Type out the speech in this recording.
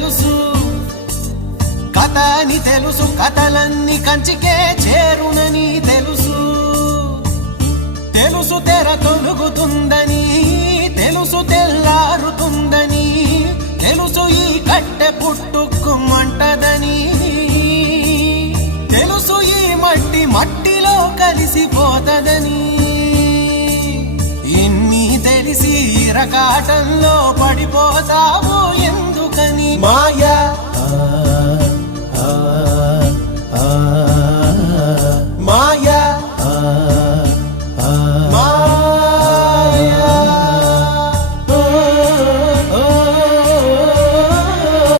తెలుసు, కథ అని తెలుసు, కథలన్నీ కంచికే చేరునని తెలుసు. తెలుసు తెర తొలుగుతుందని, తెలుసు తెల్లారుతుందని, తెలుసు ఈ కట్టె పుట్టుకుమంటదని, తెలుసు ఈ మట్టి మట్టిలో కలిసిపోతదని. ఇన్ని తెలిసి ఇరకాటంలో పడిపోతావు ఎందుకని? మాయ